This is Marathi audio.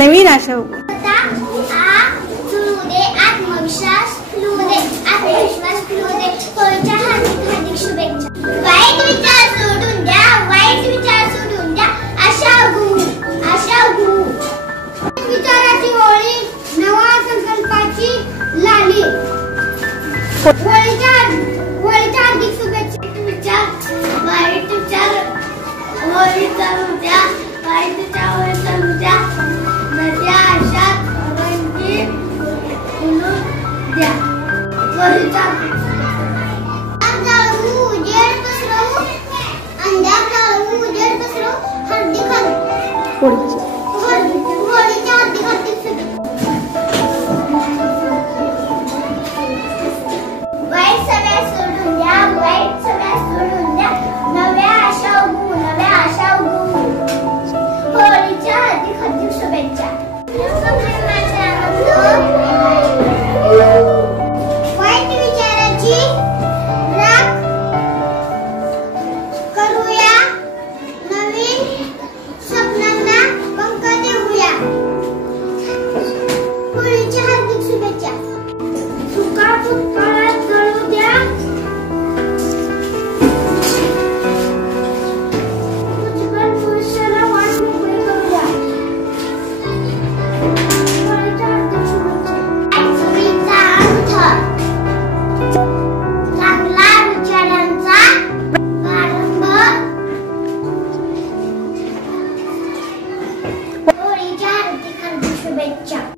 नवीन आशा हो. आत्मविश्वास फुलू दे, आत्मविश्वास फुलू दे. होळीच्या हार्दिक हार्दिक शुभेच्छा. वाईट विचार सोडून द्या, वाईट विचार सोडून द्या. आशा उगवू, आशा उगवू. विचाराची होळी, नवा संकल्पाची लाली. होळीच्या हार्दिक शुभेच्छा. वाईट विचार होळीचा उद्या, वाईट विचार होळीचा उद्या. नद्या आशात रंगी फुलू द्या. होळीचा जाळू उजेड पसरवू, अंधार जाळू उजेड पसरवू. हार्दिक होळीच्या हार्दिक हार्दिक शुभेच्छा. वाईट सगळ्या सोडून द्या, वाईट सगळ्या सोडून द्या. नव्या आशा उगवू, नव्या आशा उगवू. होळीच्या हार्दिक हार्दिक शुभेच्छा. वाईट विचाराची राख करूया, नवीन स्वप्नांना पंख देऊया. होळीच्या हार्दिक शुभेच्छा. चुका भूतकाळात जळू द्या, उज्ज्वल भविष्याला वाट मोकळी करू द्या. होळीच्या हार्दिक शुभेच्छा. चुकीचा अर्थ, चांगला विचारांचा प्रारंभ. होळीच्या हार्दिक हार्दिक शुभेच्छा.